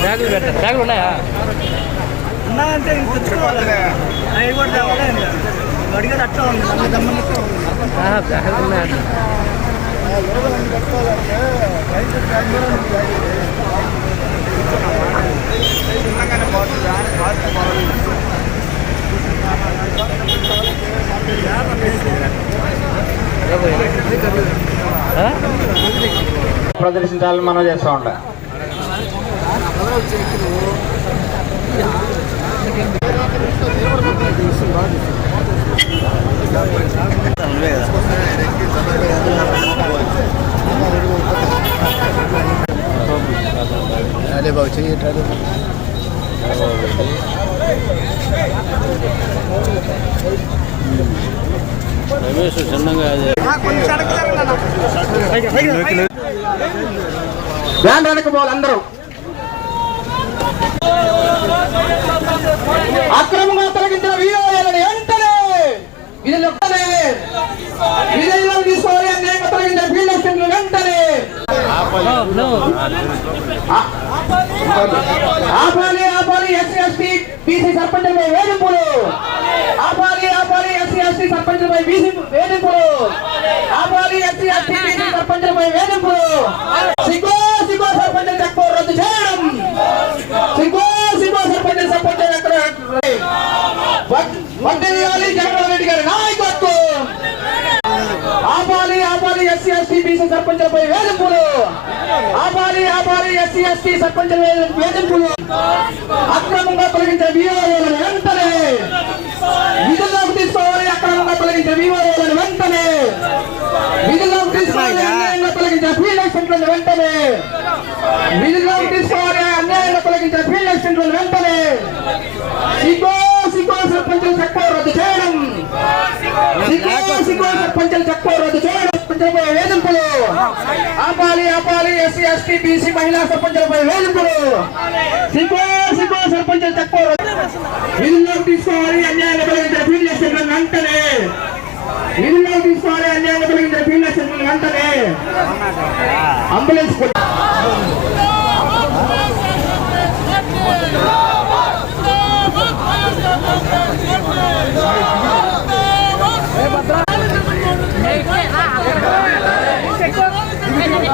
బ్యాగులు పెట్టారు బ్యాగులు ఉన్నాయా? ఉన్నాయంటే అవి కూడా తేవాలి అడిగేది అట్లా ఉంది. బ్యాగులు ఉన్నాయంట. ఆ? ప్రదర్శించాలని మనం చేస్తూ ఉంటాం రమేష్ చిన్నగా అది. కొంచెం అడగలేదు బ్యాండ్ వెనక పోవాలి అందరూ. అక్రమంగా తొలగించిన వీరాలను వెంటనే విధులు విధుల్లో తీసుకోవాలి అన్యాయంగా తొలగించిన ఫీల్డ్ అసిస్టెంట్లు వెంటనే. ఆపాలి ఆపాలి ఎస్సీ ఎస్టీ బీసీ సర్పంచులపై వేధింపులు ఆపాలి ఆపాలి ఎస్సీ ఎస్టీ సర్పంచులపై బీసీ వేధింపులు ఆపాలి ఎస్సీ ఎస్టీ బీసీ సర్పంచులపై వేధింపులు సిగ్గో సిగ్గో సర్పంచ్ చెక్కు రద్దు చేయడం సిగ్గో సిగ్గో సర్పంచ్ సర్పంచ్ ఎక్కడ వడ్డేయాలి జగన్మోహన్ రెడ్డి గారి నాయకత్వం ఆపాలి ఎస్సీ ఎస్టీ బీసీ సర్పంచులపై వేధింపులు. ఆపాలి ఆపాలి ఎస్సీ ఎస్టీ సర్పంచుల వేధింపులు. అక్రమంగా తొలగించిన వీఆర్ఓలను వెంటనే విధుల్లోకి తీసుకోవాలి. అక్రమంగా తొలగించిన వీఆర్ఓలను వెంటనే విధుల్లోకి తీసుకోవాలి. అన్యాయంగా తొలగించిన ఫీల్డ్ అసిస్టెంట్లను వెంటనే విధుల్లోకి తీసుకోవాలి. అన్యాయంగా తొలగించిన ఫీల్డ్ అసిస్టెంట్లను వెంటనే సిగో సిగో సర్పంచులు చక్కో రద్దు చేయడం సిగో సిగో సర్పంచులు చక్కో రద్దు చేయడం. సర్పంచులపై వేధింపులు. ఆపాలి ఆపాలి ఎస్సీ ఎస్టీ బీసీ మహిళా సర్పంచులపై వేధింపులు. సిగో సిగో సర్పంచులు తక్కువ. రద్దు విధుల్లోకి తీసుకోవాలి అన్యాయం కలిగించిన ఫీల్ అసిస్టెంట్లను వెంటనే. విధుల్లోకి తీసుకోవాలి అన్యాయం కలిగించిన ఫీల్ అసిస్టెంట్లను వెంటనే. అంబులెన్స్ కొ- అక్రమంగా తొలగించిన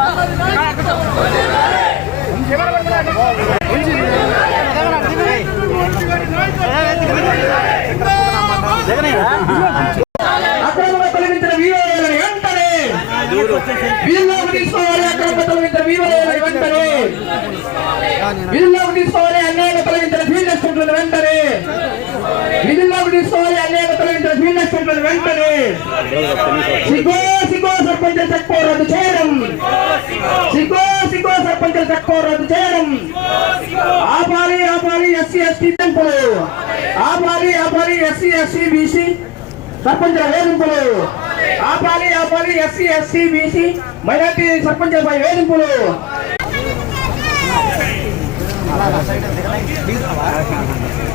రద్దు చేయడం సిగో సిగో సర్పంచ్ తక్కువ రద్దు చేయడం ఆపాలి ఆపాలి ఎస్సీ ఎస్టీ టెంపుల్ ఆపాలి ఆపాలి ఎస్సీ ఎస్సీ బీసీ సర్పంచుల వేధింపులు ఆపాలి ఆపాలి ఎస్సీ ఎస్సీ బీసీ మైనార్టీ సర్పంచులపై వేధింపులు ఇది వైఎస్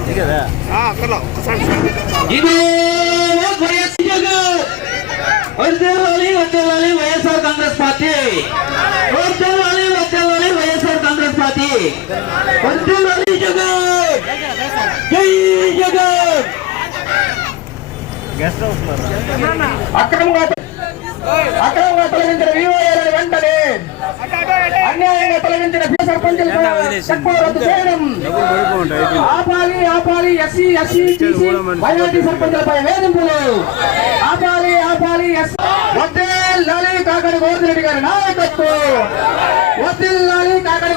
జగన్. వర్ధిల్లాలి, వర్ధిల్లాలి వైఎస్ఆర్ కాంగ్రెస్ పార్టీ. వర్ధిల్లాలి, వర్ధిల్లాలి వైఎస్ఆర్ కాంగ్రెస్ పార్టీ. వర్ధిల్లాలి జగన్. జై జగన్. అక్రమంగా అక్రమంగా తొలగించిన వివోఏలను వెంటనే అన్యాయంగా తొలగించిన సర్పంచులు చేయడం. ఆపాలి ఆపాలి ఎస్సీ ఎస్సీ బీసీ మైనార్టీ సర్పంచులపై వేధింపులు. ఆపాలి ఆపాలి వద్దే లాలి కాకడి గోవర్ధన్ గారి నాయకత్వం. వద్దే లాలి కాకడి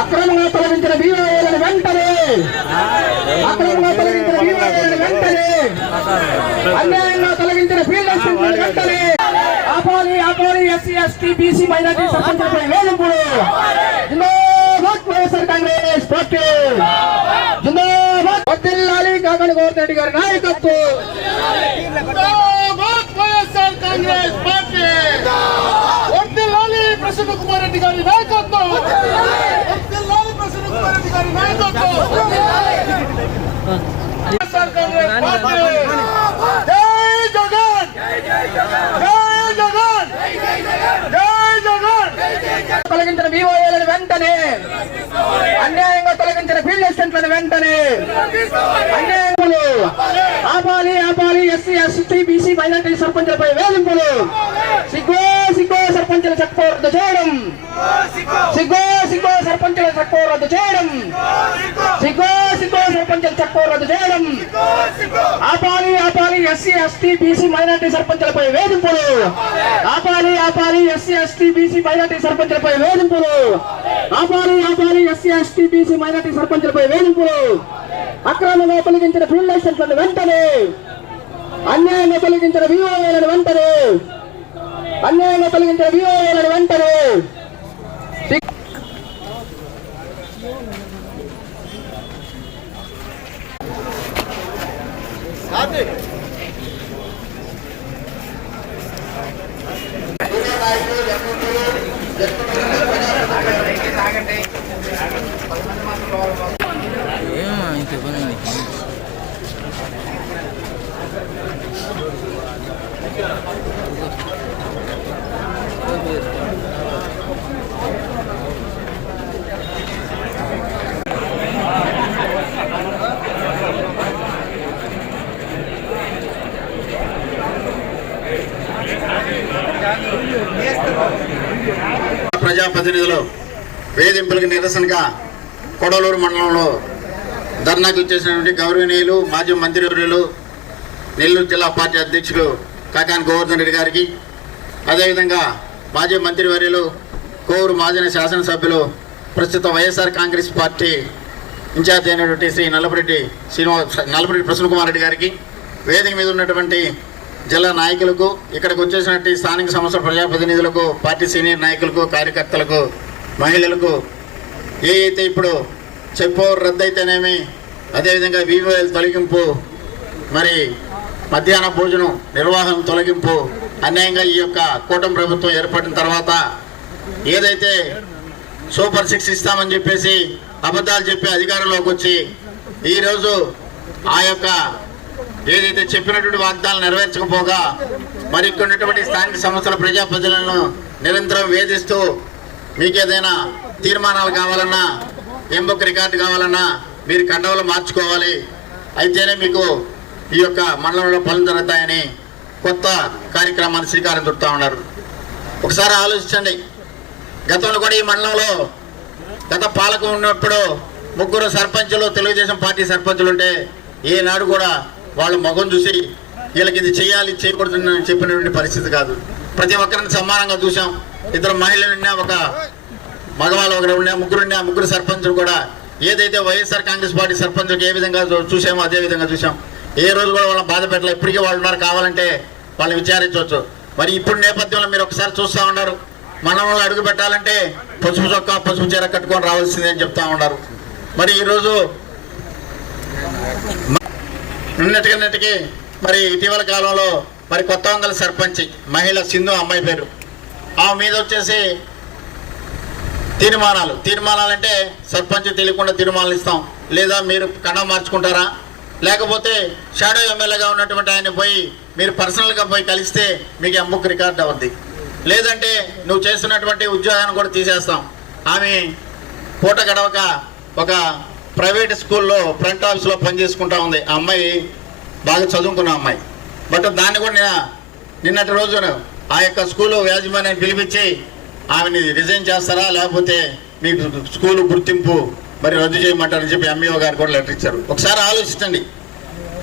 అక్రమంగా తొలగించిన బీఓఏలను వెంటనే. అక్రమంగా తొలగించిన బీఓఏలను వెంటనే. అన్యాయంగా తొలగించిన ఫీల్డ్ వెంటనే. ಎಸ್ಸಿ ಎಸ್ಟಿ ಬಿಸಿ ಮೈನಾರಿಟಿ ಸಂಬಂಧಪಟ್ಟ ವೇಲಂಬೂರು ಜಿಂದಾಬಾದ್ ವೈಎಸ್ಆರ್ ಕಾಂಗ್ರೆಸ್ ಪಾರ್ಟಿ ಜಿಂದಾಬಾದ್ ವದ್ದಿಲ್ಲಾಲಿ ಕಾಗಣ ಗೌರ್ನರೆಡ್ಡಿ గారి నాయకత్వం జిందాబాద్ వైఎస్ఆర్ కాంగ్రెస్ పార్టీ వద్దిల్లాలి ప్రసన్న కుమార్ రెడ్డి గారి నాయకత్వం వద్దిల్లాలి ప్రసన్న కుమార్ రెడ్డి గారి నాయకత్వం వైఎస్ఆర్ కాంగ్రెస్ పార్టీ జై జగన్ జై జగన్ తొలగించిన బీఓఏలను వెంటనే అన్యాయంగా తొలగించిన ఫీల్డ్ అసిస్టెంట్లను వెంటనే అన్యాయములు ఆపాలి ఆపాలి ఎస్సీ ఎస్టీ బీసీ మైనార్టీ సర్పంచ్లపై వేధింపులు. సిగ్గో! సిగ్గో సర్పంచుల చట్టం రద్దు చేయడం. సిగ్గో సిగ్గో సర్పంచుల చట్టం రద్దు చేయడం. సిగ్గో సిగ్గో సర్పంచుల చట్టం రద్దు చేయడం. ఆపాలి ఆపాలి ఎస్సీ ఎస్టీ బీసీ మైనార్టీ సర్పంచులపై వేధింపులు. ఆపాలి ఆపాలి ఎస్సీ ఎస్టీ బీసీ మైనార్టీ సర్పంచులపై వేధింపులు. ఆపాలి ఆపాలి ఎస్సీ ఎస్టీ బీసీ మైనార్టీ సర్పంచులపై వేధింపులు. అక్రమంగా తొలగించిన ఫీల్డ్ లైసెన్స్లను వెంటనే అన్యాయంగా తొలగించిన వివోలను వెంటనే అన్యాయంగా తొలగించిన వివోలను వెంటనే ప్రజాప్రతినిధులు వేధింపులకు నిరసనగా కొడలూరు మండలంలో ధర్నాకు ఇచ్చేసినటువంటి గౌరవనీయులు మాజీ మంత్రివర్యులు నెల్లూరు జిల్లా పార్టీ అధ్యక్షులు కాకాని గోవర్ధన్ రెడ్డి గారికి అదేవిధంగా మాజీ మంత్రివర్యులు కోవూరు మాజీ శాసనసభ్యులు ప్రస్తుత వైఎస్ఆర్ కాంగ్రెస్ పార్టీ ఇన్ఛార్జ్ అయినటువంటి శ్రీ నల్లపరెడ్డి శ్రీనివాస్ నల్లపరెడ్డి ప్రసన్న కుమార్ రెడ్డి గారికి వేదిక మీద ఉన్నటువంటి జిల్లా నాయకులకు ఇక్కడికి వచ్చేసినటువంటి స్థానిక సంస్థల ప్రజాప్రతినిధులకు పార్టీ సీనియర్ నాయకులకు కార్యకర్తలకు మహిళలకు ఏ అయితే ఇప్పుడు చెప్పు రద్దయితేనేమి అదేవిధంగా వివిఎల్ తొలగింపు మరి మధ్యాహ్న భోజనం నిర్వహణ తొలగింపు అన్యాయంగా ఈ యొక్క కూటమి ప్రభుత్వం ఏర్పడిన తర్వాత ఏదైతే సూపర్ సిక్స్ ఇస్తామని చెప్పేసి అబద్ధాలు చెప్పి అధికారంలోకి వచ్చి ఈరోజు ఆ యొక్క ఏదైతే చెప్పినటువంటి వాగ్దాలు నెరవేర్చకపోగా మరి ఇక్కడ ఉన్నటువంటి స్థానిక సంస్థల ప్రజాప్రతినిధులను నిరంతరం వేధిస్తూ మీకు ఏదైనా తీర్మానాలు కావాలన్నా ఎంబొక్ రికార్డు కావాలన్నా మీరు కండవలు మార్చుకోవాలి. అయితేనే మీకు ఈ యొక్క మండలంలో పనులు జరుగుతాయని కొత్త కార్యక్రమాన్ని శ్రీకారం చుడతా ఉన్నారు. ఒకసారి ఆలోచించండి. గతంలో కూడా ఈ మండలంలో గత పాలకం ఉన్నప్పుడు ముగ్గురు సర్పంచులు తెలుగుదేశం పార్టీ సర్పంచులు ఉంటే ఏనాడు కూడా వాళ్ళ మొగం చూసి వీళ్ళకి ఇది చేయాలి చేయకూడదు చెప్పినటువంటి పరిస్థితి కాదు. ప్రతి ఒక్కరిని సమానంగా చూసాం ఇద్దరు మహిళలు ఉన్నా ఒక మగవాళ్ళు ఒకరు ఉన్నా ముగ్గురు ఉన్నా ముగ్గురు సర్పంచులు కూడా ఏదైతే వైఎస్ఆర్ కాంగ్రెస్ పార్టీ సర్పంచులకు ఏ విధంగా చూసామో అదే విధంగా చూసాం. ఏ రోజు కూడా వాళ్ళని బాధ పెట్టలే. ఇప్పటికీ వాళ్ళు ఉన్నారు కావాలంటే వాళ్ళని విచారించవచ్చు. మరి ఇప్పుడు నేపథ్యంలో మీరు ఒకసారి చూస్తూ ఉన్నారు. మనం అడుగు పెట్టాలంటే పసుపు చొక్కా పసుపు చీర కట్టుకొని రావాల్సిందే అని చెప్తా ఉన్నారు. మరి ఈరోజు నిన్నటికి మరి ఇటీవల కాలంలో మరి కొత్త వంగల సర్పంచ్ మహిళ సింధు అమ్మాయి పేరు. ఆమె మీద వచ్చేసి తీర్మానాలు. తీర్మానాలు అంటే సర్పంచ్ తెలియకుండా తీర్మానాలు ఇస్తాం. లేదా మీరు కన్నా మార్చుకుంటారా? లేకపోతే షాడో ఎమ్మెల్యేగా ఉన్నటువంటి ఆయన పోయి మీరు పర్సనల్గా పోయి కలిస్తే మీకు ఎంబుక్ రికార్డ్ అవుద్ది. లేదంటే నువ్వు చేస్తున్నటువంటి ఉద్యోగాన్ని కూడా తీసేస్తాం. ఆమె పూట గడవక ఒక ప్రైవేట్ స్కూల్లో ఫ్రంట్ ఆఫీస్లో పనిచేసుకుంటా ఉంది. ఆ అమ్మాయి బాగా చదువుకున్న అమ్మాయి. బట్ దాన్ని కూడా నిన్న నిన్నటి రోజున ఆ యొక్క స్కూలు యాజమాన్యాన్ని పిలిపించి ఆమెని రిజైన్ చేస్తారా? లేకపోతే మీకు స్కూల్ గుర్తింపు మరి రద్దు చేయమంటారని చెప్పి ఎంఈఓ గారు కూడా లెటర్ ఇచ్చారు. ఒకసారి ఆలోచించండి.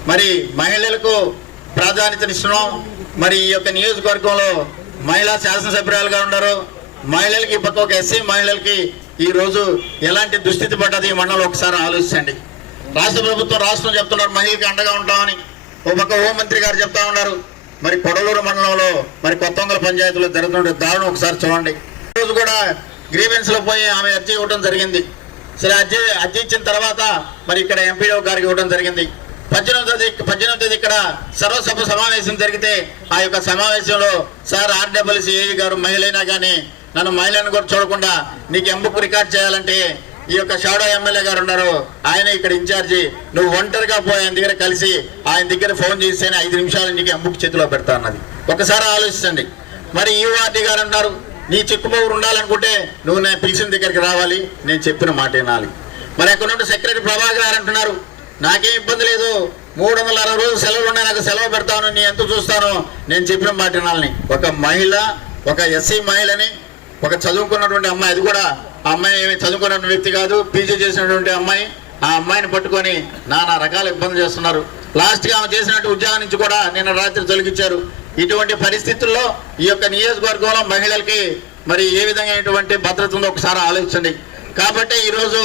మరి మహిళలకు ప్రాధాన్యతనిస్తున్నాం మరి ఈ యొక్క నియోజకవర్గంలో మహిళా శాసనసభ్యురాలుగా ఉన్నారు. మహిళలకి ఈ పక్క ఒక ఎస్సీ మహిళలకి ఈరోజు ఎలాంటి దుస్థితి పడ్డది ఈ మండలం ఒకసారి ఆలోచించండి. రాష్ట్ర ప్రభుత్వం రాష్ట్రం చెప్తున్నారు మహిళకి అండగా ఉంటామని. ఓ పక్క హోంమంత్రి గారు చెప్తా ఉన్నారు. మరి కొడలూరు మండలంలో మరి కొత్తొంగల పంచాయతీలో జరుగుతున్న దారుణం ఒకసారి చూడండి. ఈ రోజు కూడా గ్రీవెన్స్లో పోయి ఆమె అర్జీ ఇవ్వడం జరిగింది. సరే అర్జీ అర్జీ ఇచ్చిన తర్వాత మరి ఇక్కడ ఎంపీడీ గారికి ఇవ్వడం జరిగింది. పద్దెనిమిది తేదీ పద్దెనిమిదో తేదీ ఇక్కడ సర్వసభ సమావేశం జరిగితే ఆ యొక్క సమావేశంలో సార్ ఆర్డబ్ల్యూసీ ఏవి గారు మహిళైనా కానీ నన్ను మహిళను కూడా చూడకుండా నీకు ఎంబుక్ రికార్డ్ చేయాలంటే ఈ యొక్క షాడో ఎమ్మెల్యే గారు ఉన్నారు. ఆయన ఇక్కడ ఇన్ఛార్జి. నువ్వు ఒంటరిగా పోయి ఆయన దగ్గర కలిసి ఆయన దగ్గర ఫోన్ చేస్తేనే ఐదు నిమిషాలు నీకు ఎంబుక్ చేతిలో పెడతా అన్నది. ఒకసారి ఆలోచించండి. మరి ఈ వార్టీ గారు ఉన్నారు. నీ చిక్కుబోరు ఉండాలనుకుంటే నువ్వు నేను పిలిచిన దగ్గరికి రావాలి. నేను చెప్పిన మాట వినాలి. మరి అక్కడ నుండి సెక్రటరీ ప్రభాకర్ గారు అంటున్నారు. నాకేం ఇబ్బంది లేదు. మూడు వందల అరవై రోజులు సెలవులు ఉన్నాయి. నాకు సెలవు పెడతాను. నీ ఎంత చూస్తాను నేను చెప్పిన మాట వినాలని. ఒక మహిళ ఒక ఎస్సీ మహిళని ఒక చదువుకున్నటువంటి అమ్మాయి అది కూడా అమ్మాయి చదువుకున్న వ్యక్తి కాదు పీజీ చేసినటువంటి అమ్మాయి. ఆ అమ్మాయిని పట్టుకొని నానా రకాల ఇబ్బంది చేస్తున్నారు. లాస్ట్గా ఆమె చేసినట్టు ఉద్యోగం నుంచి కూడా నిన్న రాత్రి తొలగించారు. ఇటువంటి పరిస్థితుల్లో ఈ యొక్క నియోజకవర్గంలో మహిళలకి మరి ఏ విధమైనటువంటి భద్రత ఉందో ఒకసారి ఆలోచించండి. కాబట్టి ఈరోజు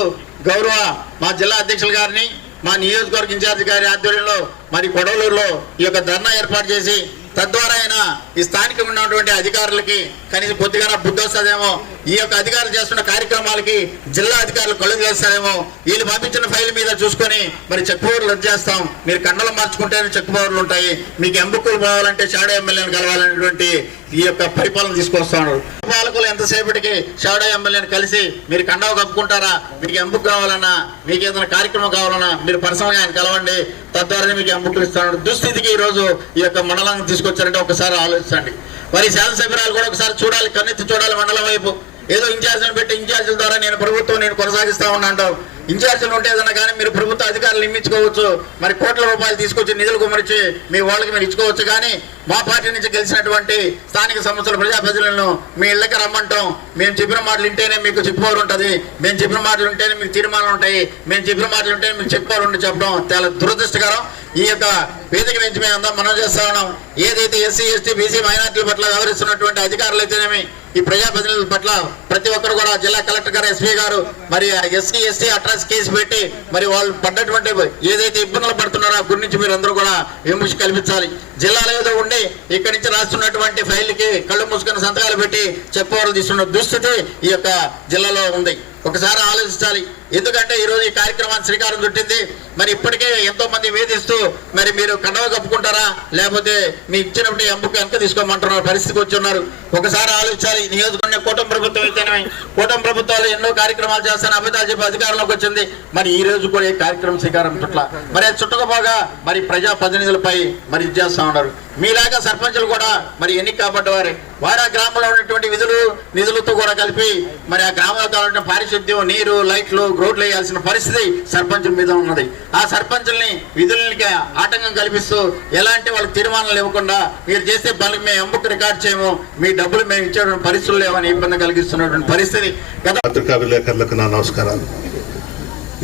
గౌరవ మా జిల్లా అధ్యక్షుల గారిని మా నియోజకవర్గ ఇన్ఛార్జి గారి ఆధ్వర్యంలో మరి కొడవలూరులో ఈ యొక్క ధర్నా ఏర్పాటు చేసి తద్వారా అయినా ఈ స్థానికంగా ఉన్నటువంటి అధికారులకి కనీసం కొద్దిగా బుద్ధి వస్తుందేమో. ఈ యొక్క అధికారులు చేస్తున్న కార్యక్రమాలకి జిల్లా అధికారులు కళ్ళు చేస్తారేమో వీళ్ళు పంపించిన ఫైల్ మీద చూసుకొని మరి చెక్ పవర్లు రద్దు చేస్తాం. మీరు కండలు మార్చుకుంటేనే చెక్ పవర్లు ఉంటాయి. మీకు ఎంబుక్కులు పోవాలంటే షాడో ఎమ్మెల్యేని కలవాలనేటువంటి ఈ యొక్క పరిపాలన తీసుకొస్తాడు. పాలకులు ఎంతసేపటికి షాడో ఎమ్మెల్యేని కలిసి మీరు కండవ కప్పుకుంటారా? మీకు ఎంపుకు కావాలన్నా? మీకు ఏదైనా కార్యక్రమం కావాలన్నా మీరు పర్సనల్గా ఆయన కలవండి. తద్వారా మీకు ఎంబుక్లు ఇస్తాను దుస్థితికి ఈ రోజు ఈ యొక్క మండలాన్ని తీసుకొచ్చారంటే ఒకసారి ఆలోచించండి. మరి శాసనసభ్యురాలు కూడా ఒకసారి చూడాలి కన్నెత్తి చూడాలి మండలం వైపు. ఏదో ఇన్ఛార్జీలు పెట్టి ఇన్ఛార్జీల ద్వారా నేను ప్రభుత్వం నేను కొనసాగిస్తా ఉన్నాంటావు ఇన్ఛార్జీలు ఉంటే ఏదన్నా కానీ మీరు ప్రభుత్వ అధికారులు నియమించుకోవచ్చు. మరి కోట్ల రూపాయలు తీసుకొచ్చి నిధులు కుమరించి మీ వాళ్ళకి మీరు ఇచ్చుకోవచ్చు కానీ మా పార్టీ నుంచి గెలిచినటువంటి స్థానిక సంస్థల ప్రజాప్రతినిధులను మీ ఇళ్ళకి రమ్మంటాం. మేము చెప్పిన మాటలు ఉంటేనే మీకు చెప్పుకోరు ఉంటుంది. మేము చెప్పిన మాటలు ఉంటేనే మీకు తీర్మానాలు ఉంటాయి. మేము చెప్పిన మాటలు ఉంటేనే మీకు చెప్పుకోరు ఉండి చెప్పడం చాలా దురదృష్టకరం. ఈ యొక్క వేదిక నుంచి మేము అందరం మనం చేస్తా ఉన్నాం. ఏదైతే ఎస్సీ ఎస్టీ బీసీ మైనార్టీల పట్ల వ్యవహరిస్తున్నటువంటి అధికారులు అయితేనేమి ఈ ప్రజాప్రతినిధుల పట్ల ప్రతి ఒక్కరు కూడా జిల్లా కలెక్టర్ గారు ఎస్పీ గారు మరి ఎస్సీ ఎస్టీ అట్రాస్ కేసు పెట్టి మరి వాళ్ళు పడ్డటువంటి ఏదైతే ఇబ్బందులు పడుతున్నారో ఆ గురించి మీరు అందరూ కూడా విమర్శ కల్పించాలి. జిల్లాలో ఏదో ఉండి ఇక్కడి నుంచి రాస్తున్నటువంటి ఫైల్కి కళ్ళు మూసుకుని సంతకాలు పెట్టి చెప్పవాళ్ళు తీసుకున్న దుస్థితి ఈ యొక్క జిల్లాలో ఉంది. ఒకసారి ఆలోచించాలి. ఎందుకంటే ఈరోజు ఈ కార్యక్రమాన్ని శ్రీకారం చుట్టింది. మరి ఇప్పటికే ఎంతో మంది వేధిస్తూ మరి మీరు కండవ కప్పుకుంటారా? లేకపోతే మీ ఇచ్చినప్పుడు ఎంపకు వెనక తీసుకోమంటున్నారు పరిస్థితికి వచ్చి ఉన్నారు ఒకసారి ఆలోచించాలి. ఈ నియోజకవర్గ కూటమి ప్రభుత్వం అయితేనే కూటమి ప్రభుత్వాలు ఎన్నో కార్యక్రమాలు చేస్తాను అబద్ధాలు చెప్పి అధికారంలోకి వచ్చింది. మరి ఈ రోజు కూడా ఈ కార్యక్రమం శ్రీకారం చుట్ల. మరి అది చుట్టకపోగా మరి ప్రజా ప్రతినిధులపై మరి ఇది చేస్తా ఉన్నారు. మీలాగా సర్పంచులు కూడా మరి ఎన్నిక కాబడ్డవారే. వారు ఆ గ్రామంలో ఉన్నటువంటి విధులు నిధులతో కూడా కలిపి మరి ఆ గ్రామంలో కావాలంటే పారిశుద్ధ్యం నీరు లైట్లు రోడ్లు వేయాల్సిన పరిస్థితి సర్పంచుల మీద ఉన్నది. ఆ సర్పంచుల్ని విధులకి ఆటంకం కల్పిస్తూ ఎలాంటి వాళ్ళకి తీర్మానాలు ఇవ్వకుండా మీరు చేసే పనులు మేము అమ్ముకు రికార్డ్ చేయము మీ డబ్బులు మేము ఇచ్చేటువంటి పరిస్థితులు లేవని ఇబ్బంది కలిగిస్తున్నటువంటి పరిస్థితి. గత పత్రికా విలేకరులకు నా నమస్కారాలు.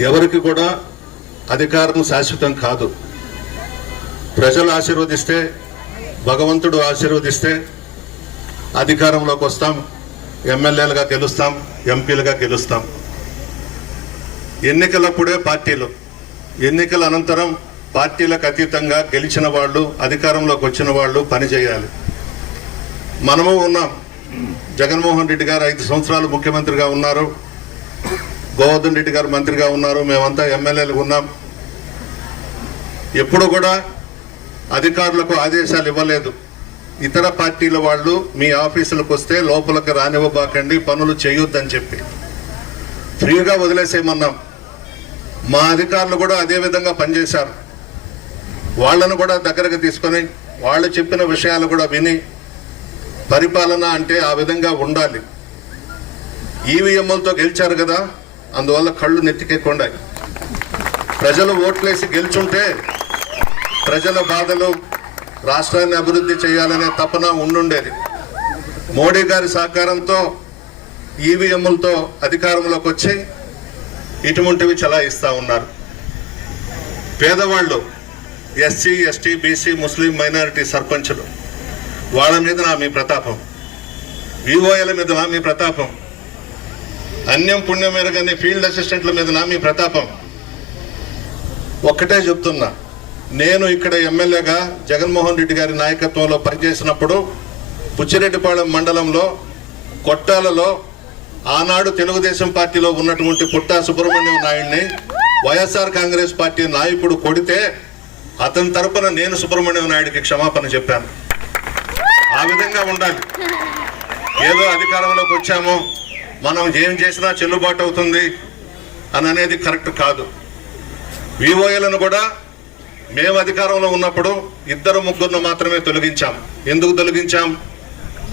ఎవరికి కూడా అధికారం శాశ్వతం కాదు. ప్రజలు ఆశీర్వదిస్తే భగవంతుడు ఆశీర్వదిస్తే అధికారంలోకి వస్తాం ఎమ్మెల్యేలుగా గెలుస్తాం ఎంపీలుగా గెలుస్తాం. ఎన్నికలప్పుడే పార్టీలు ఎన్నికల అనంతరం పార్టీలకు అతీతంగా గెలిచిన వాళ్ళు అధికారంలోకి వచ్చిన వాళ్ళు పనిచేయాలి మనము ఉన్నాం. జగన్మోహన్ రెడ్డి గారు ఐదు సంవత్సరాలు ముఖ్యమంత్రిగా ఉన్నారు. గోవర్ధన్ రెడ్డి గారు మంత్రిగా ఉన్నారు. మేమంతా ఎమ్మెల్యేలు ఉన్నాం. ఎప్పుడు కూడా అధికారులకు ఆదేశాలు ఇవ్వలేదు. ఇతర పార్టీల వాళ్ళు మీ ఆఫీసులకు వస్తే లోపలికి రానివ్వబాకండి పనులు చేయొద్దని చెప్పి. ఫ్రీగా వదిలేసేయమన్నాం. మా అధికారులు కూడా అదే విధంగా పనిచేశారు. వాళ్ళను కూడా దగ్గరకు తీసుకొని వాళ్ళు చెప్పిన విషయాలు కూడా విని పరిపాలన అంటే ఆ విధంగా ఉండాలి. ఈవీఎంలతో గెలిచారు కదా అందువల్ల కళ్ళు నెత్తికెక్కుండా ప్రజలు ఓట్లేసి గెలుచుంటే ప్రజల బాధలు రాష్ట్రాన్ని అభివృద్ధి చేయాలనే తపన ఉండుండేది. మోడీ గారి సహకారంతో ఈవీఎంలతో అధికారంలోకి వచ్చి ఇటువంటివి చలాయిస్తూ ఉన్నారు. పేదవాళ్ళు ఎస్సీ ఎస్టీ బీసీ ముస్లిం మైనారిటీ సర్పంచులు వాళ్ళ మీద నా మీ ప్రతాపం. విఓఎల మీద నా మీ ప్రతాపం. అన్యం పుణ్యం ఎరగని ఫీల్డ్ అసిస్టెంట్ల మీద నా మీ ప్రతాపం. ఒక్కటే చెప్తున్నా. నేను ఇక్కడ ఎమ్మెల్యేగా జగన్మోహన్ రెడ్డి గారి నాయకత్వంలో పనిచేసినప్పుడు పుచ్చిరెడ్డిపాళెం మండలంలో కొట్టాలలో ఆనాడు తెలుగుదేశం పార్టీలో ఉన్నటువంటి పుట్టా సుబ్రహ్మణ్యం నాయుడిని వైఎస్ఆర్ కాంగ్రెస్ పార్టీ నాయకుడు కొడితే అతని తరపున నేను సుబ్రహ్మణ్యం నాయుడికి క్షమాపణ చెప్పాను. ఆ విధంగా ఉండాలి. ఏదో అధికారంలోకి వచ్చాము మనం ఏం చేసినా చెల్లుబాటు అవుతుంది అని అనేది కరెక్ట్ కాదు. వివోఏలను కూడా మేము అధికారంలో ఉన్నప్పుడు ఇద్దరు ముగ్గురును మాత్రమే తొలగించాం. ఎందుకు తొలగించాం?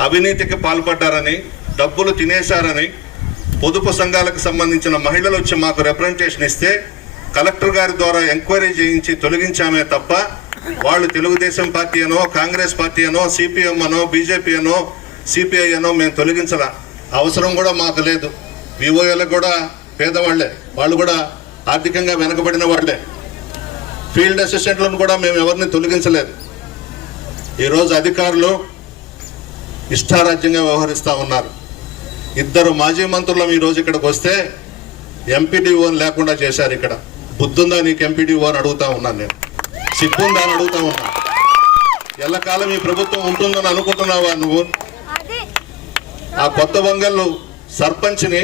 అవినీతికి పాల్పడ్డారని డబ్బులు తినేశారని పొదుపు సంఘాలకు సంబంధించిన మహిళలు వచ్చి మాకు రిప్రజెంటేషన్ ఇస్తే కలెక్టర్ గారి ద్వారా ఎంక్వైరీ చేయించి తొలగించామే తప్ప వాళ్ళు తెలుగుదేశం పార్టీ అనో కాంగ్రెస్ పార్టీ అనో సిపిఎం అనో బీజేపీ అనో సిపిఐ అనో మేము తొలగించాల. అవసరం కూడా మాకు లేదు. వివోఏలకు కూడా పేదవాళ్ళే. వాళ్ళు కూడా ఆర్థికంగా వెనకబడిన వాళ్ళే ఫీల్డ్ అసిస్టెంట్లను కూడా మేము ఎవరిని తొలగించలేదు. ఈరోజు అధికారులు ఇష్టారాజ్యంగా వ్యవహరిస్తూ ఉన్నారు. ఇద్దరు మాజీ మంత్రులం ఈరోజు ఇక్కడికి వస్తే ఎంపీడీఓని లేకుండా చేశారు ఇక్కడ. బుద్ధుందా నీకు ఎంపీడీఓ అని అడుగుతా ఉన్నాను నేను. సిగ్గుందా అని అడుగుతా ఉన్నా. ఎల్లకాలం ఈ ప్రభుత్వం ఉంటుందని అనుకుంటున్నావా నువ్వు? ఆ కొత్త వంగళ్ళు సర్పంచ్ని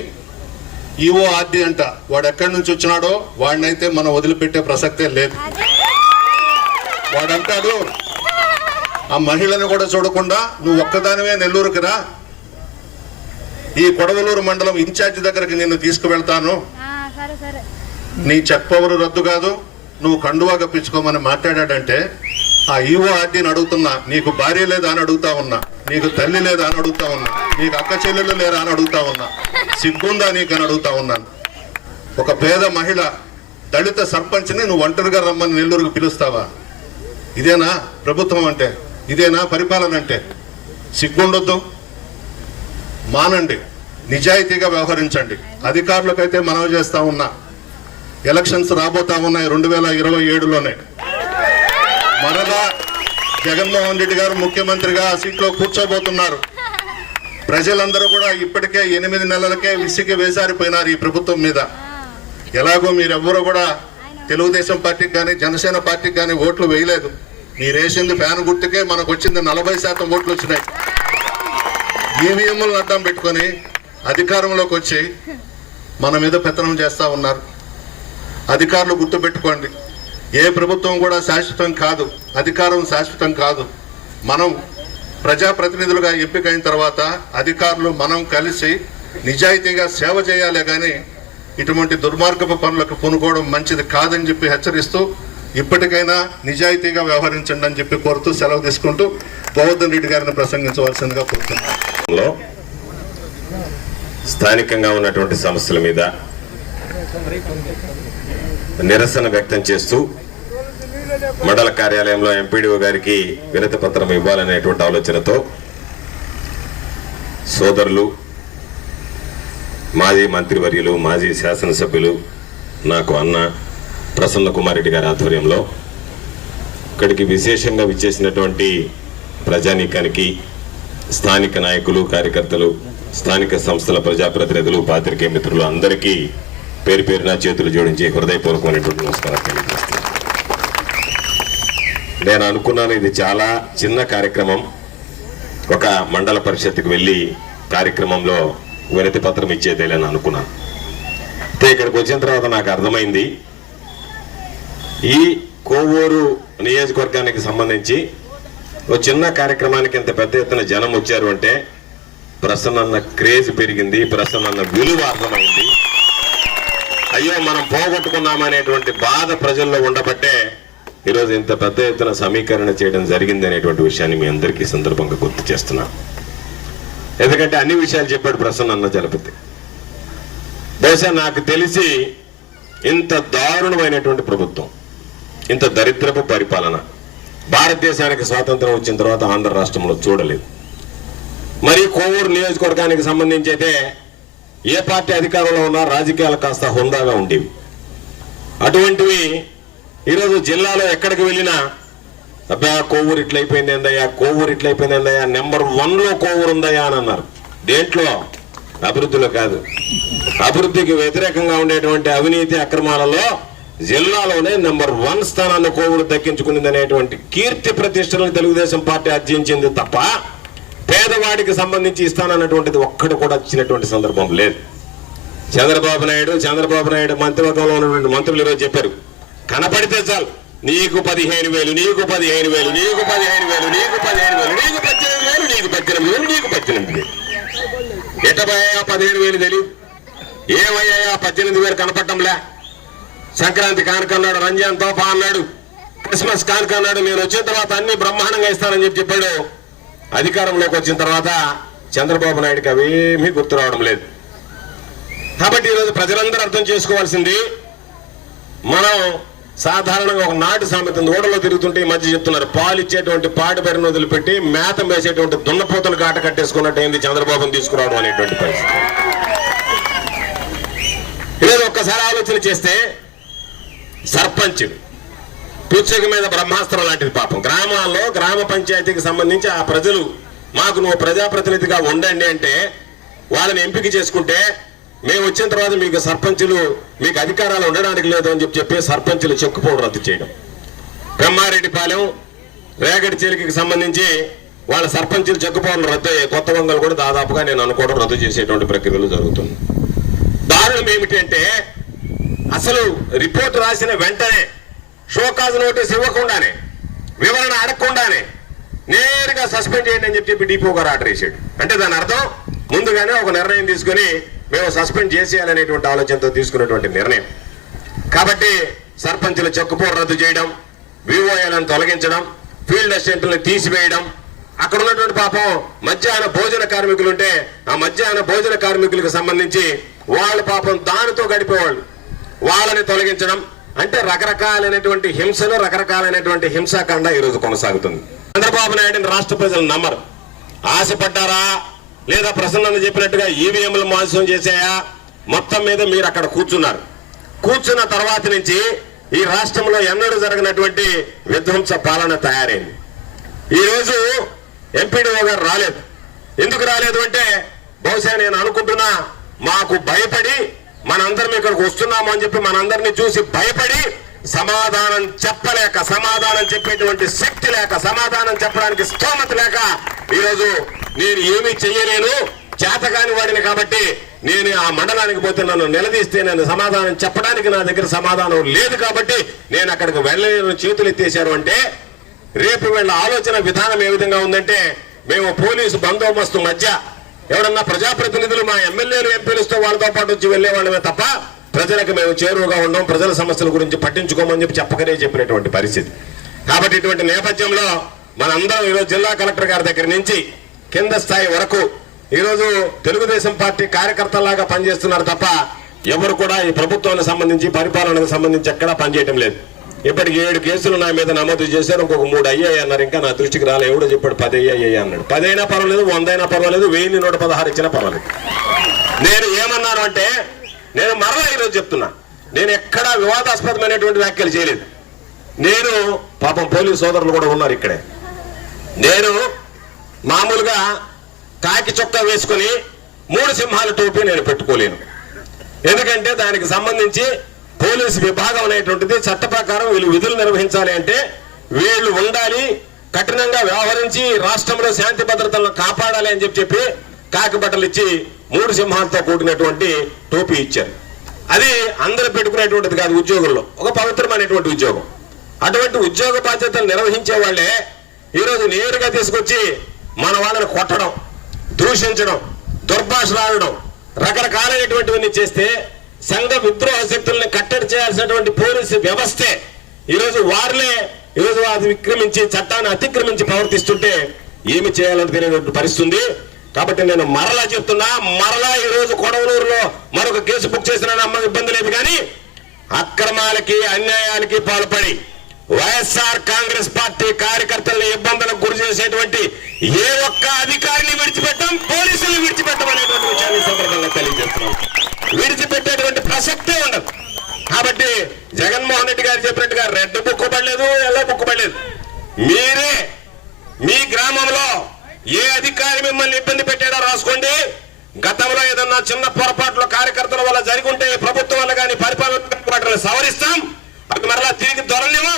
ఈఓ ఆర్డి అంట. వాడు ఎక్కడి నుంచి వచ్చినాడో వాడినైతే మనం వదిలిపెట్టే ప్రసక్తే లేదు. వాడంటాడు ఆ మహిళను కూడా చూడకుండా నువ్వు ఒక్కదానివే నెల్లూరుకి రా. ఈ కొడవలూరు మండలం ఇన్ఛార్జి దగ్గరికి నిన్ను తీసుకువెళ్తాను. నీ చెక్ పవర్ రద్దు కాదు. నువ్వు కండువా కప్పించుకోమని మాట్లాడాడంటే ఆ ఈవో ఆర్డీని అడుగుతున్నా. నీకు భార్య లేదా అని అడుగుతా ఉన్నా. నీకు తల్లి లేదా అని అడుగుతా ఉన్నా. నీకు అక్క చెల్లెలు లేరా అని అడుగుతా ఉన్నా. సిగ్గుందా నీకు అని అడుగుతా ఉన్నాను. ఒక పేద మహిళ దళిత సర్పంచ్ని నువ్వు ఒంటరిగా రమ్మని నెల్లూరుకు పిలుస్తావా? ఇదేనా ప్రభుత్వం అంటే? ఇదేనా పరిపాలన అంటే? సిగ్గుండొద్దు. మానండి. నిజాయితీగా వ్యవహరించండి. అధికారులకైతే మనవి చేస్తా ఉన్నా. ఎలక్షన్స్ రాబోతా ఉన్నాయి రెండు వేల ఇరవై ఏడులోనే. మరలా జగన్మోహన్ రెడ్డి గారు ముఖ్యమంత్రిగా ఆ సీట్లో కూర్చోబోతున్నారు. ప్రజలందరూ కూడా ఇప్పటికే ఎనిమిది నెలలకే విసిగి వేసారిపోయినారు ఈ ప్రభుత్వం మీద. ఎలాగో మీరెవ్వరూ కూడా తెలుగుదేశం పార్టీకి కానీ జనసేన పార్టీకి కానీ ఓట్లు వేయలేదు. మీరేసింది ఫ్యాన్ గుర్తుకే మనకు వచ్చింది నలభై శాతం ఓట్లు వచ్చినాయి. ఈవీఎంలను అడ్డం పెట్టుకొని అధికారంలోకి వచ్చి మన మీద పెత్తనం చేస్తూ ఉన్నారు. అధికారులు గుర్తుపెట్టుకోండి ఏ ప్రభుత్వం కూడా శాశ్వతం కాదు. అధికారం శాశ్వతం కాదు. మనం ప్రజాప్రతినిధులుగా ఎంపికైన తర్వాత అధికారులు మనం కలిసి నిజాయితీగా సేవ చేయాలే కానీ ఇటువంటి దుర్మార్గపు పనులకు పూనుకోవడం మంచిది కాదని చెప్పి హెచ్చరిస్తూ ఇప్పటికైనా నిజాయితీగా వ్యవహరించండి అని చెప్పి కోరుతూ సెలవు తీసుకుంటూ గోవర్ధన్ రెడ్డి గారిని ప్రసంగించవలసిందిగా కోరుతున్నాను. స్థానికంగా ఉన్నటువంటి సమస్యల మీద నిరసన వ్యక్తం చేస్తూ మండల కార్యాలయంలో ఎంపీడీఓ గారికి వినతి పత్రం ఇవ్వాలనేటువంటి ఆలోచనతో సోదరులు మాజీ మంత్రివర్యులు మాజీ శాసనసభ్యులు నాకు అన్న ప్రసన్న కుమార్ రెడ్డి గారి ఆధ్వర్యంలో ఇక్కడికి విశేషంగా విచ్చేసినటువంటి ప్రజానీకానికి స్థానిక నాయకులు కార్యకర్తలు స్థానిక సంస్థల ప్రజాప్రతినిధులు పాత్రికేయ మిత్రులు అందరికీ పేరు పేరున చేతులు జోడించి హృదయపూర్వకమైనటువంటి నమస్కారం తెలియజేస్తాను నేను అనుకున్నాను ఇది చాలా చిన్న కార్యక్రమం. ఒక మండల పరిషత్కి వెళ్ళి కార్యక్రమంలో వినతి పత్రం ఇచ్చేదేలేని అనుకున్నాను. అయితే ఇక్కడికి వచ్చిన తర్వాత నాకు అర్థమైంది. ఈ కోవూరు నియోజకవర్గానికి సంబంధించి ఒక చిన్న కార్యక్రమానికి ఇంత పెద్ద ఎత్తున జనం వచ్చారు అంటే ప్రసన్న క్రేజ్ పెరిగింది ప్రసన్న విలువ అర్థమైంది. అయ్యో మనం పోగొట్టుకున్నామనేటువంటి బాధ ప్రజల్లో ఉండబట్టే ఈరోజు ఇంత పెద్ద ఎత్తున సమీకరణ చేయడం జరిగింది అనేటువంటి విషయాన్ని మీ అందరికీ సందర్భంగా గుర్తు చేస్తున్నా. ఎందుకంటే అన్ని విషయాలు చెప్పాడు ప్రసన్న అన్న జలపతి. బహుశా నాకు తెలిసి ఇంత దారుణమైనటువంటి ప్రభుత్వం ఇంత దరిద్రపు పరిపాలన భారతదేశానికి స్వాతంత్రం వచ్చిన తర్వాత ఆంధ్ర రాష్ట్రంలో చూడలేదు. మరి కోవూరు నియోజకవర్గానికి సంబంధించి అయితే ఏ పార్టీ అధికారంలో ఉన్నా రాజకీయాలు కాస్త హుందాగా ఉండేవి. అటువంటివి ఈరోజు జిల్లాలో ఎక్కడికి వెళ్ళినా అబ్బా కోవూరు ఇట్లయిపోయింది ఏందయ్యా కోవూరు ఇట్లయిపోయింది ఏందయ్యా నెంబర్ వన్లో కోవూరు ఉందయ్యా అని అన్నారు. దేంట్లో? అభివృద్ధిలో కాదు. అభివృద్ధికి వ్యతిరేకంగా ఉండేటువంటి అవినీతి అక్రమాలలో జిల్లాలోనే నెంబర్ వన్ స్థానాన్ని కోవూరు దక్కించుకునింది అనేటువంటి కీర్తి ప్రతిష్టలను తెలుగుదేశం పార్టీ అర్జించింది తప్ప పేదవాడికి సంబంధించి ఇస్తానన్నటువంటిది ఒక్కడు కూడా ఇచ్చినటువంటి సందర్భం లేదు. చంద్రబాబు నాయుడు చంద్రబాబు నాయుడు మంత్రివర్గంలో ఉన్నటువంటి మంత్రులు ఈరోజు చెప్పారు. కనపడితే చాలు. నీకు పదిహేను వేలు నీకు పదిహేను వేలు నీకు పదిహేను వేలు నీకు పదిహేను వేలు నీకు పద్దెనిమిది వేలు నీకు పద్దెనిమిది వేలు నీకు పద్దెనిమిది వేలు. ఎట్టబోయా పదిహేను వేలు తెలియదు? ఏమయ్యాయా పద్దెనిమిది వేలు కనపడటంలే? సంక్రాంతి కానుకన్నాడు రంజాన్ తోపా అన్నాడు. క్రిస్మస్ కానుక అన్నాడు నేను వచ్చిన తర్వాత అన్ని బ్రహ్మాండంగా ఇస్తానని చెప్పి చెప్పాడు. అధికారంలోకి వచ్చిన తర్వాత చంద్రబాబు నాయుడుకి అవేమీ గుర్తు రావడం లేదు. కాబట్టి ఈరోజు ప్రజలందరూ అర్థం చేసుకోవాల్సింది మనం సాధారణంగా ఒక నాటు సామెత ఊడలో ఓడలో తిరుగుతుంటే ఈ మధ్య చెప్తున్నారు. పాలు ఇచ్చేటువంటి పాడి బరిని వదిలిపెట్టి మేత వేసేటువంటి దున్నపోతలు కాట కట్టేసుకున్నట్టు ఏంది చంద్రబాబును తీసుకురావడం అనేటువంటి పరిస్థితి. ఈరోజు ఒక్కసారి ఆలోచన చేస్తే సర్పంచ్ పుచ్చక మీద బ్రహ్మాస్త్రం లాంటిది పాపం. గ్రామాల్లో గ్రామ పంచాయతీకి సంబంధించి ఆ ప్రజలు మాకు నువ్వు ప్రజాప్రతినిధిగా ఉండండి అంటే వాళ్ళని ఎంపిక చేసుకుంటే మేము వచ్చిన తర్వాత మీకు సర్పంచులు మీకు అధికారాలు ఉండడానికి లేదు అని చెప్పి చెప్పి సర్పంచులు చెక్కుపోవడం రద్దు చేయడం. బ్రహ్మారెడ్డిపాలెం రేగడి చేలికకి సంబంధించి వాళ్ళ సర్పంచులు చెక్కుపోవడం రద్దు కొత్త వంగలు కూడా దాదాపుగా నేను అనుకోవడం రద్దు చేసేటువంటి ప్రక్రియలు జరుగుతుంది దారుణం ఏమిటంటే అసలు రిపోర్ట్ రాసిన వెంటనే షోకాజ్ నోటీస్ ఇవ్వకుండానే వివరణ అడగకుండానే నేరుగా సస్పెండ్ చేయండి అని చెప్పి చెప్పి డిపో గారు ఆర్డర్ చేశాడు అంటే దాని అర్థం ముందుగానే ఒక నిర్ణయం తీసుకొని మేము సస్పెండ్ చేసేయాలనేటువంటి ఆలోచనతో తీసుకున్నటువంటి నిర్ణయం. కాబట్టి సర్పంచుల చెక్కుపోటు రద్దు చేయడం వివోఏలను తొలగించడం ఫీల్డ్ అసిస్టెంట్లను తీసివేయడం అక్కడ ఉన్నటువంటి పాపం మధ్యాహ్న భోజన కార్మికులు ఉంటే ఆ మధ్యాహ్న భోజన కార్మికులకు సంబంధించి వాళ్ళ పాపం దానితో గడిపేవాళ్ళు. వాళ్ళని తొలగించడం అంటే రకరకాలైనటువంటి హింసలు రకరకాలైనటువంటి హింసాకాండ ఈరోజు కొనసాగుతుంది. చంద్రబాబు నాయుడుని రాష్ట్ర ప్రజలు నమ్మరు. ఆశపడ్డారా? లేదా ప్రసన్న చెప్పినట్టుగా ఈవీఎంలు మోసం చేశాయా? మొత్తం మీద మీరు అక్కడ కూర్చున్నారు. కూర్చున్న తర్వాత నుంచి ఈ రాష్ట్రంలో ఎన్నడూ జరిగినటువంటి విధ్వంస పాలన తయారైంది. ఈ రోజు ఎంపీడీఓ గారు రాలేదు. ఎందుకు రాలేదు అంటే బహుశా నేను అనుకుంటున్నా మాకు భయపడి మనందరం ఇక్కడికి వస్తున్నాము అని చెప్పి మనందరినీ చూసి భయపడి సమాధానం చెప్పలేక సమాధానం చెప్పేటువంటి శక్తి లేక సమాధానం చెప్పడానికి స్తోమత లేక ఈరోజు నేను ఏమీ చెయ్యలేను చేతకాని వాడిని కాబట్టి నేను ఆ మండలానికి పోతే నన్ను నిలదీస్తే నేను సమాధానం చెప్పడానికి నా దగ్గర సమాధానం లేదు కాబట్టి నేను అక్కడికి వెళ్ళలేను చేతులు ఎత్తేశారు అంటే రేపు వీళ్ళ ఆలోచన విధానం ఏ విధంగా ఉందంటే మేము పోలీసు బందోబస్తు మధ్య ఎవడన్నా ప్రజాప్రతినిధులు మా ఎమ్మెల్యేలు ఎంపీలతో వాళ్ళతో పాటు వచ్చి వెళ్ళేవాళ్ళమే తప్ప ప్రజలకు మేము చేరువుగా ఉండం ప్రజల సమస్యల గురించి పట్టించుకోమని చెప్పి చెప్పకనే చెప్పినటువంటి పరిస్థితి. కాబట్టి ఇటువంటి నేపథ్యంలో మనందరం ఈరోజు జిల్లా కలెక్టర్ గారి దగ్గర నుంచి కింద స్థాయి వరకు ఈరోజు తెలుగుదేశం పార్టీ కార్యకర్తలాగా పనిచేస్తున్నారు తప్ప ఎవరు కూడా ఈ ప్రభుత్వానికి సంబంధించి పరిపాలనకు సంబంధించి ఎక్కడా పనిచేయటం లేదు. ఇప్పటికి ఏడు కేసులు నా మీద నమోదు చేశారు ఇంకొక మూడు అయ్యాయి అన్నారు. ఇంకా నా దృష్టికి రాలే ఎవడో చెప్పాడు పది అయ్యాయి అన్నాడు. పదైనా పర్వాలేదు వంద అయినా పర్వాలేదు వెయ్యి నూట పదహారు ఇచ్చినా పర్వాలేదు. నేను ఏమన్నాను అంటే నేను మరలా ఈరోజు చెప్తున్నా. నేను ఎక్కడా వివాదాస్పదమైనటువంటి వ్యాఖ్యలు చేయలేదు. నేను పాపం పోలీసు సోదరులు కూడా ఉన్నారు ఇక్కడే. నేను మామూలుగా కాకి చొక్కా వేసుకుని మూడు సింహాల టోపీ నేను పెట్టుకోలేను. ఎందుకంటే దానికి సంబంధించి పోలీసు విభాగం అనేటువంటిది చట్ట ప్రకారం వీళ్ళు విధులు నిర్వహించాలి అంటే వీళ్ళు ఉండాలి కఠినంగా వ్యవహరించి రాష్ట్రంలో శాంతి భద్రతలను కాపాడాలి అని చెప్పి చెప్పి కాకి బట్టలు ఇచ్చి మూడు సింహాలతో కూడినటువంటి టోపీ ఇచ్చారు. అది అందరూ పెట్టుకునేటువంటిది కాదు ఉద్యోగుల్లో. ఒక పవిత్రమైనటువంటి ఉద్యోగం. అటువంటి ఉద్యోగ బాధ్యతలు నిర్వహించే వాళ్ళే ఈరోజు నేరుగా తీసుకొచ్చి మన వాళ్ళని కొట్టడం దూషించడం దుర్భాషలాడడం రకరకాలైనటువంటివన్నీ చేస్తే సంఘ విద్రోహ శక్తుల్ని కట్టడి చేయాల్సినటువంటి పోలీసు వ్యవస్థే ఈరోజు వారిలే ఈరోజు అది విక్రమించి చట్టాన్ని అతిక్రమించి ప్రవర్తిస్తుంటే ఏమి చేయాలని తెలియనటువంటి పరిస్థితుంది. కాబట్టి నేను మరలా చెప్తున్నా మరలా ఈరోజు కొడవలూరులో మరొక కేసు బుక్ చేసిన అమ్మ ఇబ్బంది లేదు కానీ అక్రమాలకి అన్యాయానికి పాల్పడి వైఎస్ఆర్ కాంగ్రెస్ పార్టీ కార్యకర్తలను ఇబ్బందులకు గురి చేసేటువంటి ఏ ఒక్క అధికారిని విడిచిపెట్టం పోలీసులు విడిచిపెట్టమనేటువంటి విషయాన్ని సందర్భంగా తెలియజేస్తున్నాం. విడిచిపెట్టేటువంటి ప్రసక్తే ఉండదు. కాబట్టి జగన్మోహన్ రెడ్డి గారు చెప్పినట్టుగా రెడ్ బుక్ పడలేదు ఎల్లో బుక్ పడలేదు. మీరే మీ గ్రామంలో ఏ అధికారి మిమ్మల్ని ఇబ్బంది పెట్టాడో రాసుకోండి. గతంలో ఏదన్నా చిన్న పొరపాట్లు కార్యకర్తల వల్ల జరిగి ఉంటే ప్రభుత్వం వల్ల కానీ పరిపాలన సవరిస్తాం. అవి మరలా తిరిగి దొరలేమో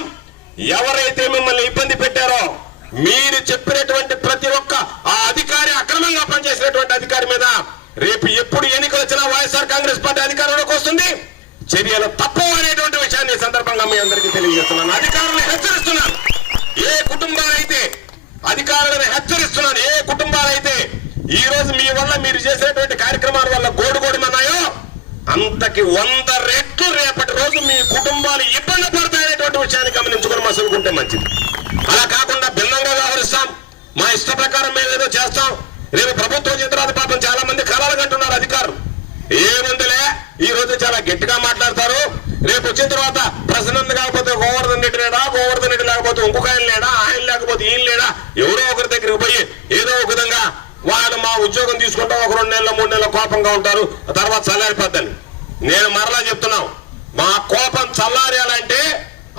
ఎవరైతే మిమ్మల్ని ఇబ్బంది పెట్టారో మీరు చెప్పినటువంటి ప్రతి ఒక్క ఆ అధికారి అక్రమంగా పనిచేసినటువంటి అధికారి మీద రేపు ఎప్పుడు ఎన్నికలు వచ్చినా వైఎస్ఆర్ కాంగ్రెస్ పార్టీ అధికారంలోకి వస్తుంది. చర్యలు తప్పు అనేటువంటి విషయాన్ని సందర్భంగా మీ అందరికీ తెలియజేస్తున్నాను. అధికారులు హెచ్చరిస్తున్నాను. ఏ కుటుంబాలైతే అధికారులను హెచ్చరిస్తున్నాను. ఏ కుటుంబాలైతే ఈ రోజు మీ వల్ల మీరు చేసేటువంటి కార్యక్రమాల వల్ల గోడుగోడుమన్నాయో అంతకి వంద రెట్లు రేపటి రోజు మీ కుటుంబాలు ఇబ్బంది పడతాయనేటువంటి విషయాన్ని గమనించుకొని మసులుకుంటే మంచిది. అలా కాకుండా భిన్నంగా వ్యవహరిస్తాం. మా ఇష్ట ప్రకారం మేము ఏదో చేస్తాం. రేపు ప్రభుత్వం వచ్చిన తర్వాత పాపం చాలా మంది కలలు కంటున్నారు అధికారులు. ఏముందిలే? ఈ రోజు చాలా గట్టిగా మాట్లాడతారు. రేపు వచ్చిన తర్వాత ప్రసన్నంద కాకపోతే గోవర్ధన్ రెడ్డి లేడా? గోవర్ధన్ రెడ్డి లేకపోతే ఇంకొక ఆయన లేడా? ఆయన లేకపోతే ఈయన లేడా? ఎవరో ఒకరి దగ్గరికి పోయి ఏదో ఒక విధంగా వాళ్ళు మా ఉద్యోగం తీసుకుంటాం ఒక రెండు నెలలు మూడు నెలలు కోపంగా ఉంటారు. తర్వాత చల్లారిపోద్దని నేను మరలా చెప్తున్నాం మా కోపం చల్లారాలంటే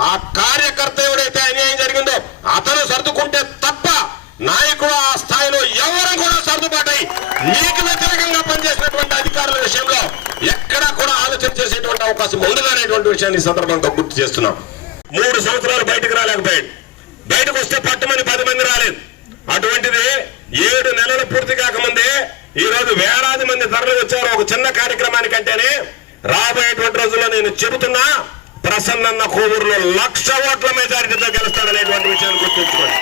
ఆ కార్యకర్త ఎవడైతే అన్యాయం జరిగిందో అతను సర్దుకుంటే తప్ప నాయకుడు ఆ స్థాయిలో ఎవరు కూడా సర్దుబాటై నీకు వ్యతిరేకంగా పనిచేసినటువంటి అధికారుల విషయంలో ఎక్కడా కూడా ఆలోచన చేసేటువంటి అవకాశం ఉండదనేటువంటి విషయాన్ని సందర్భంగా గుర్తు చేస్తున్నాం. మూడు సంవత్సరాలు బయటకు రాలేకపోయాడు. బయటకు వస్తే పట్టుమని పది మంది రాలేదు. అటువంటిది ఏడు నెలలు పూర్తి కాకముందే ఈ రోజు వేలాది మంది తరలి వచ్చారు ఒక చిన్న కార్యక్రమానికంటేనే రాబోయేటువంటి రోజుల్లో నేను చెబుతున్నా ప్రసన్నన్న కోవూరులో లక్ష ఓట్ల మెజారిటీతో గెలుస్తాడనేటువంటి విషయాన్ని గుర్తుంచుకోండి.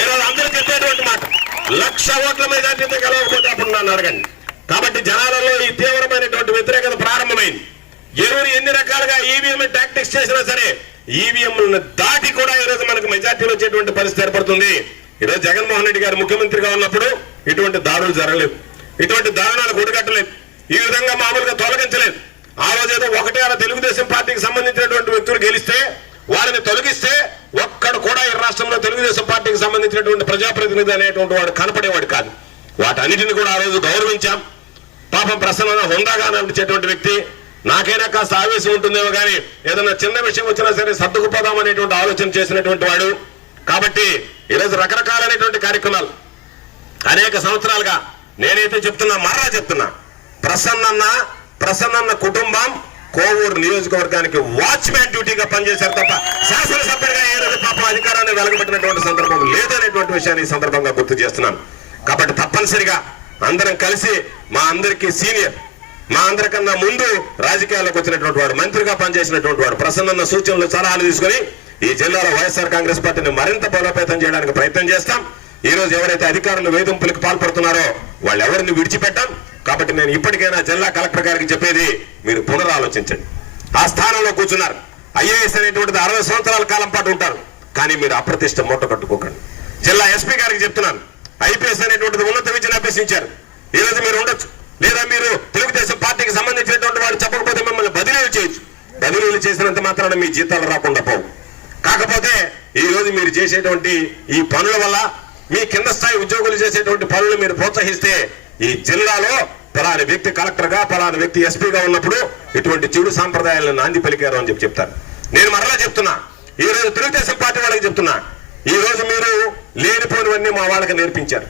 ఈరోజు అందరూ చెప్పేటువంటి లక్ష ఓట్ల మెజారిటీతో గెలవకపోతే అప్పుడు నన్ను అడగండి. కాబట్టి జనాలలో ఈ తీవ్రమైనటువంటి వ్యతిరేకత ప్రారంభమైంది. ఎవరు ఎన్ని రకాలుగా ఈవీఎం టాక్టిక్స్ చేసినా సరే ఈవీఎం దాటి కూడా ఈ రోజు మనకు మెజార్టీలు వచ్చేటువంటి పరిస్థితి ఏర్పడుతుంది. ఈరోజు జగన్మోహన్ రెడ్డి గారు ముఖ్యమంత్రిగా ఉన్నప్పుడు ఇటువంటి దాడులు జరగలేదు. ఇటువంటి దారుణాలు కొడుకట్టలేదు ఈ విధంగా మామూలుగా తొలగించలేదు. ఆ రోజు ఏదో ఒకటే అలా తెలుగుదేశం పార్టీకి సంబంధించినటువంటి వ్యక్తులు గెలిస్తే వారిని తొలగిస్తే ఒక్కడు కూడా ఈ రాష్ట్రంలో తెలుగుదేశం పార్టీకి సంబంధించినటువంటి ప్రజాప్రతినిధి అనేటువంటి వాడు కనపడేవాడు కాదు. వాటన్నిటిని కూడా ఆ రోజు గౌరవించాం. పాపం ప్రసన్న హుందాగా నడిచేటువంటి వ్యక్తి. నాకైనా కాస్త ఆవేశం ఉంటుందేమో కానీ ఏదైనా చిన్న విషయం వచ్చినా సరే సర్దుకుపోదాం అనేటువంటి ఆలోచన చేసినటువంటి వాడు. కాబట్టి ఈరోజు రకరకాలైనటువంటి కార్యక్రమాలు. అనేక సంవత్సరాలుగా నేనైతే చెప్తున్నా మరలా చెప్తున్నా. ప్రసన్నన్న ప్రసన్నన్న కుటుంబం కోవూరు నియోజకవర్గానికి వాచ్మ్యాన్ డ్యూటీగా పనిచేశారు తప్ప శాసనసభ్యుడిగా ఏ రోజు పాపం అధికారాన్ని వెలగబెట్టినటువంటి సందర్భం లేదనేటువంటి విషయాన్ని ఈ సందర్భంగా గుర్తు చేస్తున్నాను. కాబట్టి తప్పనిసరిగా అందరం కలిసి మా అందరికీ సీనియర్ మా అందరికన్నా ముందు రాజకీయాల్లోకి వచ్చినటువంటి వాడు మంత్రిగా పనిచేసినటువంటి వాడు ప్రసన్న సూచనలు సలహాలు తీసుకొని ఈ జిల్లాలో వైఎస్ఆర్ కాంగ్రెస్ పార్టీని మరింత బలోపేతం చేయడానికి ప్రయత్నం చేస్తాం. ఈ రోజు ఎవరైతే అధికారులు వేధింపులకు పాల్పడుతున్నారో వాళ్ళు ఎవరిని విడిచిపెట్టాం? కాబట్టి నేను ఇప్పటికైనా జిల్లా కలెక్టర్ గారికి చెప్పేది మీరు పునరాలోచించండి. ఆ స్థానంలో కూర్చున్నారు. ఐఏఎస్ అనేటువంటిది అరవై సంవత్సరాల కాలం పాటు ఉంటారు. కానీ మీరు అప్రతిష్ట మూట కట్టుకోకండి. జిల్లా ఎస్పీ గారికి చెప్తున్నాను. ఐపీఎస్ అనేటువంటిది ఉన్నత విద్యను అభ్యసించారు. ఈ రోజు మీరు ఉండొచ్చు. లేదా మీరు తెలుగుదేశం పార్టీకి సంబంధించినటువంటి వాడు చెప్పకపోతే మిమ్మల్ని బదిలీలు చేయొచ్చు. బదిలీలు చేసినంత మాత్రాన మీ జీతాలు రాకుండా పోవు. కాకపోతే ఈ రోజు మీరు చేసేటువంటి ఈ పనుల వల్ల మీ కింద స్థాయి ఉద్యోగులు చేసేటువంటి పనులు మీరు ప్రోత్సహిస్తే ఈ జిల్లాలో పలాని వ్యక్తి కలెక్టర్గా పలాని వ్యక్తి ఎస్పీగా ఉన్నప్పుడు ఇటువంటి చెడు సాంప్రదాయాలను నాంది పలికారు అని చెప్పి చెప్తారు. నేను మరలా చెప్తున్నా. ఈ రోజు తెలుగుదేశం పార్టీ వాళ్ళకి చెప్తున్నా. ఈ రోజు మీరు లేనిపోనివన్నీ మా వాళ్ళకి నేర్పించారు.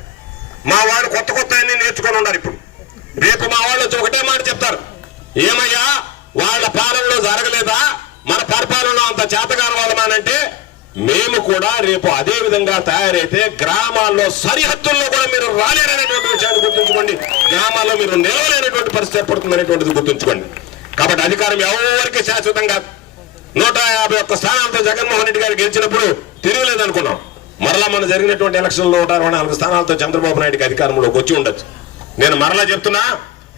మా వాళ్ళు కొత్త కొత్త అన్ని నేర్చుకొని ఉన్నారు ఇప్పుడు. రేపు మా వాళ్ళు వచ్చి ఒకటే మాట చెప్తారు. ఏమయ్యా వాళ్ళ పాలనలో జరగలేదా? మన పరిపాలనలో అంత చేతగాని వాళ్ళమానంటే మేము కూడా రేపు అదే విధంగా తయారైతే గ్రామాల్లో సరిహద్దుల్లో కూడా మీరు రాలేరనేటువంటి విషయాన్ని గుర్తుంచుకోండి. గ్రామాల్లో మీరు నిలవలేనటువంటి పరిస్థితి ఏర్పడుతుంది అనేటువంటిది గుర్తుంచుకోండి. కాబట్టి అధికారం ఎవరికి శాశ్వతంగా నూట యాభై ఒక్క స్థానాలతో జగన్మోహన్ రెడ్డి గారు గెలిచినప్పుడు తిరగలేదనుకున్నాం. మరలా మన జరిగినటువంటి ఎలక్షన్ నూట అరవై నాలుగు స్థానాలతో చంద్రబాబు నాయుడికి అధికారంలోకి వచ్చి ఉండొచ్చు. నేను మరలా చెప్తున్నా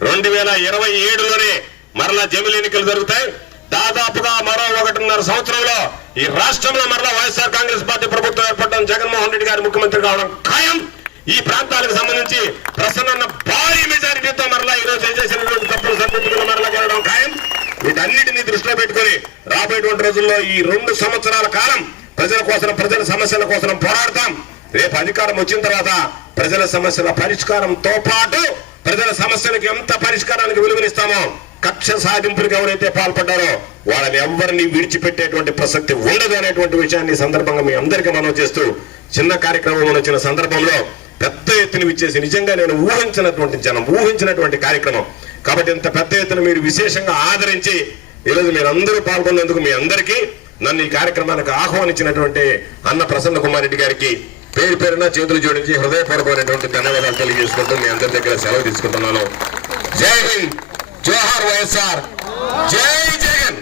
రెండు వేల ఇరవై ఏడులోనే మరలా జమిలి ఎన్నికలు జరుగుతాయి. దాదాపుగా మరో ఒకటిన్నర సంవత్సరంలో ఈ రాష్ట్రంలో మరలా వైఎస్ఆర్ కాంగ్రెస్ పార్టీ ప్రభుత్వం ఏర్పడడం జగన్మోహన్ రెడ్డి గారి ముఖ్యమంత్రి కావడం ఖాయం. ఈ ప్రాంతాలకు సంబంధించి ప్రసన్న భారీ మెజారిటీతో మరలా ఈ రోజు చేసినటువంటి తప్పులు సరిపెట్టుకుని మరలా గెలవడం ఖాయం. వీటన్నిటిని దృష్టిలో పెట్టుకొని రాబోయేటువంటి రోజుల్లో ఈ రెండు సంవత్సరాల కాలం ప్రజల కోసం ప్రజల సమస్యల కోసం పోరాడతాం. రేపు అధికారం వచ్చిన తర్వాత ప్రజల సమస్యల పరిష్కారంతో పాటు ప్రజల సమస్యలకు ఎంత పరిష్కారానికి విలువనిస్తామో కక్ష సాధింపులకు ఎవరైతే పాల్పడ్డారో వాళ్ళని ఎవరిని విడిచిపెట్టేటువంటి ప్రసక్తి ఉండదు అనేటువంటి విషయాన్ని సందర్భంగా మీ అందరికీ మనం చేస్తూ చిన్న కార్యక్రమం వచ్చిన సందర్భంలో పెద్ద ఎత్తున విచ్చేసి నిజంగా నేను ఊహించినటువంటి జనం ఊహించినటువంటి కార్యక్రమం. కాబట్టి ఇంత పెద్ద ఎత్తున మీరు విశేషంగా ఆదరించి ఈరోజు మీరు అందరూ పాల్గొన్నందుకు మీ అందరికీ నన్ను ఈ కార్యక్రమానికి ఆహ్వానించినటువంటి అన్న ప్రసన్న కుమార్ రెడ్డి గారికి పేరు పేరున చేతులు జోడించి హృదయపూర్వకమైనటువంటి ధన్యవాదాలు తెలియజేసుకుంటూ మీ అందరి దగ్గర సెలవు తీసుకుంటున్నాను. జై హింద్. జోహార్ వైఎస్ఆర్. జై జగన్.